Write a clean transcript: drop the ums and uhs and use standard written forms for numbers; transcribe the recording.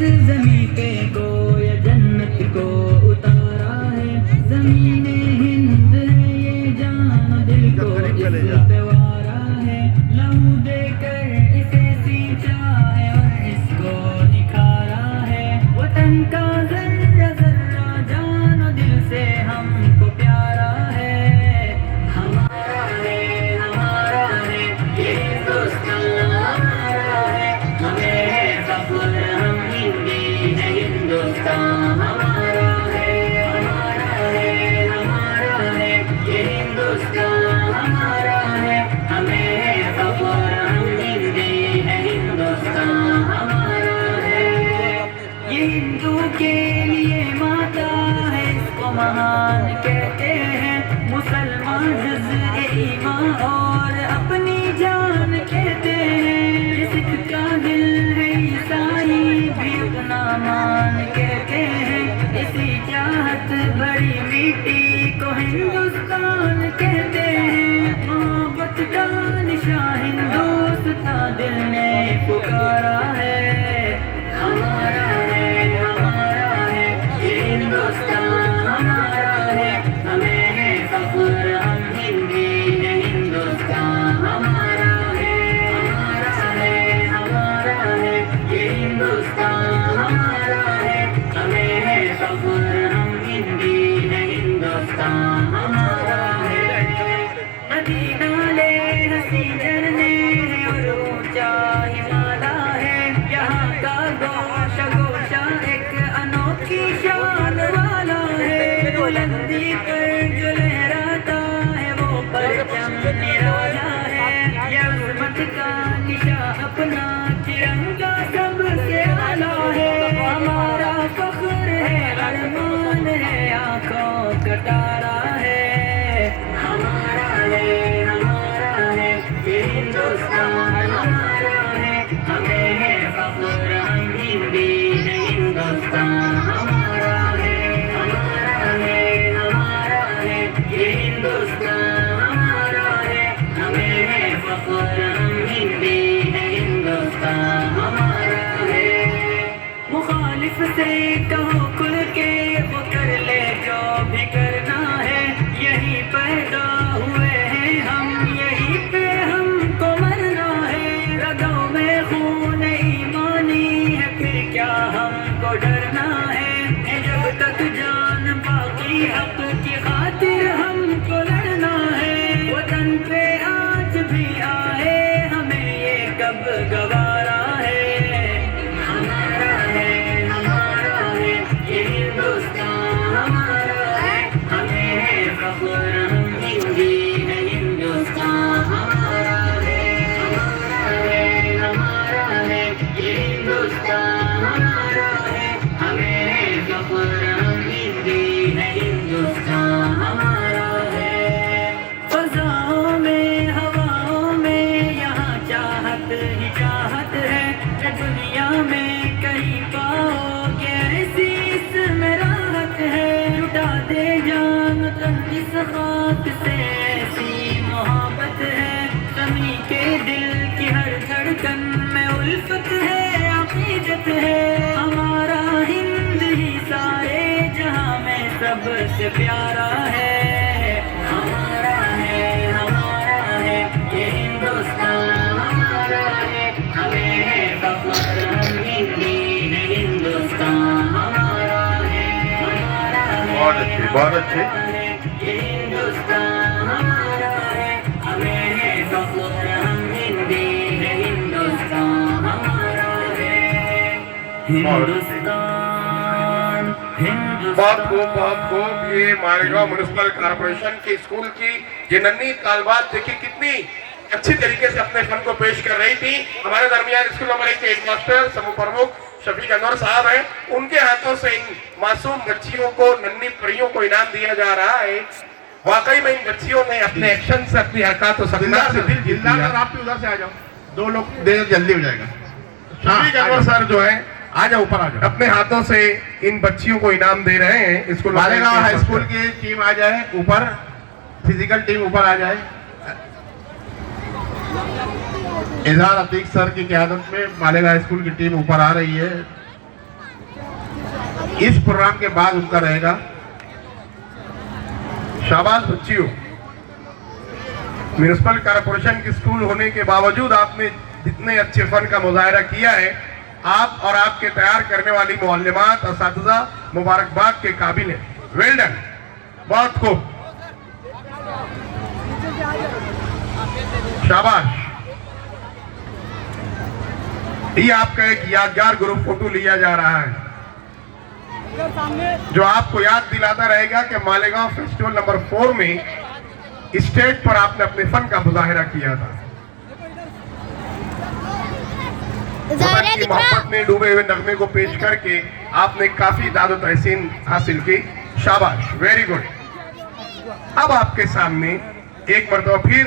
जमी पे को या जन्नत को उतारा है। ज़मीने हिंद है ये जान दिल को इस वारा है। लहू देकर इसे सींचा है और इसको निखारा है। वतन का ज़र्रा ज़र्रा जान दिल से हमको प्यारा है। हमारा है ये हिंदुस्तान हमारा है। हमें है फ़ख्र हम हिंदी है हिंदुस्तान हमारा है। ये हिंदुस्तान हमारा है। हमें है फ़ख्र हम हिंदी है हिंदुस्तान हमारा है। ये हिंदू के लिए माता है इसको महान कहते हैं। मुसलमान जुज़-ए ईमान और अपनी जान कहते हैं। ये सिख का दिल है ईसाई भी अपना मान कहते हैं। इसी चाहत भरी मिट्टी को हिंदुस्तान कहते हैं। मोहब्बत का निशान हिंदुस्तान दिल ने पुकारा है। हमारा है ये हिंदुस्तान हमारा है। हमें है फ़ख्र हम हिंदी है हिंदुस्तान हमारा है। ये हिंदुस्तान हमारा है। हमें है फ़ख्र हम हिंदी है हिंदुस्तान हमारा है। नदी नाले हंसी झरने हैं और ऊंचा हिमालय है। यहाँ का गोशा एक अनोखी शान वाला है। बुलंदी पर जो लहराता है वो परचम निराला है। ये अज़मत का निशान अपना तिरंगा सबसे आला है। हमारा फ़ख्र है अरमान है आँखों का तारा है। हमारा है ये हिंदुस्तान हमारा है। हमें है फ़ख्र हम हिंदी है हिंदुस्तान हमारा है। ये हिंदुस्तान हमारा है। हमें है फ़ख्र हम हिंदी है हिंदुस्तान हमारा है। मुखालिफ से कहो खुल के वो कर ले जो भी करना है। यहीं पैदा हुए हैं हम यहीं पे हमको मरना है। रगों में खून ईमानी है फिर क्या हमको डरना है। जब तक जान बाकी हक की खातिर हमको लड़ना है। वतन पे आज भी आए हमें ये कब गवारा है। हमारा है ये हिंदुस्तान हमारा है। हमें है फ़ख्र हम हिंदी है हिंदुस्तान हमारा है। ये हिंदुस्तान हमारा है। हमें है फ़ख्र हम हिंदी है हिंदुस्तान हमारा है। फ़ज़ाओं में हवाओं में यहाँ चाहत ही चाहत है। दुनिया में कहीं पाओगे ऐसी इसमें राहत है। लुटा दे जान तन इस खाक से ऐसी मोहब्बत है। ज़मीं के दिल की हर धड़कन में उल्फत है अक़ीदत है। हमारा हिंद ही सारे जहां में सबसे प्यारा है। हमारा है ये हिंदुस्तान हमारा है। हमें है फ़ख्र हम हिंदी है हिंदुस्तान हमारा है। बहुत अच्छे ये हिंदुस्तान हमारा है। हमें है फ़ख्र हम हिंदी है हिंदुस्तान हमारा है। बहुत खूब। ये मालेगांव म्युनिसिपल कॉर्पोरेशन के स्कूल की ये नन्ही तालबात देखिए कितनी अच्छी तरीके से अपने फन को पेश कर रही थी। हमारे दरमियान स्कूल नंबर 1 के हेडमास्टर समूह प्रमुख शफीक अनवर साहब हैं। उनके हाथों से इन मासूम बच्चियों को नन्ही परियों को इनाम दिया जा रहा है। वाकई में इन बच्चियों ने अपने एक्शन से अपनी हरकत आप भी उधर से आ जाओ। 2 लोग देर जल्दी हो जाएगा। शफीक अनवर सर जो है आ जाओ ऊपर आ जाओ। अपने हाथों से इन बच्चियों को इनाम दे रहे हैं। स्कूल मालेगांव हाई स्कूल की टीम आ जाए ऊपर। फिजिकल टीम ऊपर आ जाए। इजहार अतीक सर की क़यादत में मालेगांव स्कूल की टीम ऊपर आ रही है। इस प्रोग्राम के बाद उनका रहेगा। शाबाश बच्चियों, म्यूनिसिपल कॉर्पोरेशन की स्कूल होने के बावजूद आपने जितने अच्छे फन का मुजाहरा किया है, आप और आपके तैयार करने वाली मुअल्लिमात और असातिज़ा मुबारकबाद के काबिल हैं। वेल डन, बहुत खूब, शाबाश। ये आपका एक यादगार ग्रुप फोटो लिया जा रहा है जो आपको याद दिलाता रहेगा कि मालेगांव फेस्टिवल नंबर 4 में स्टेज पर आपने अपने फन का मुजाहिरा किया था। वतन की मोहब्बत में डूबे हुए नगमे को पेश करके आपने काफी दाद और तहसीन हासिल की। शाबाश, वेरी गुड। अब आपके सामने एक मरतबा फिर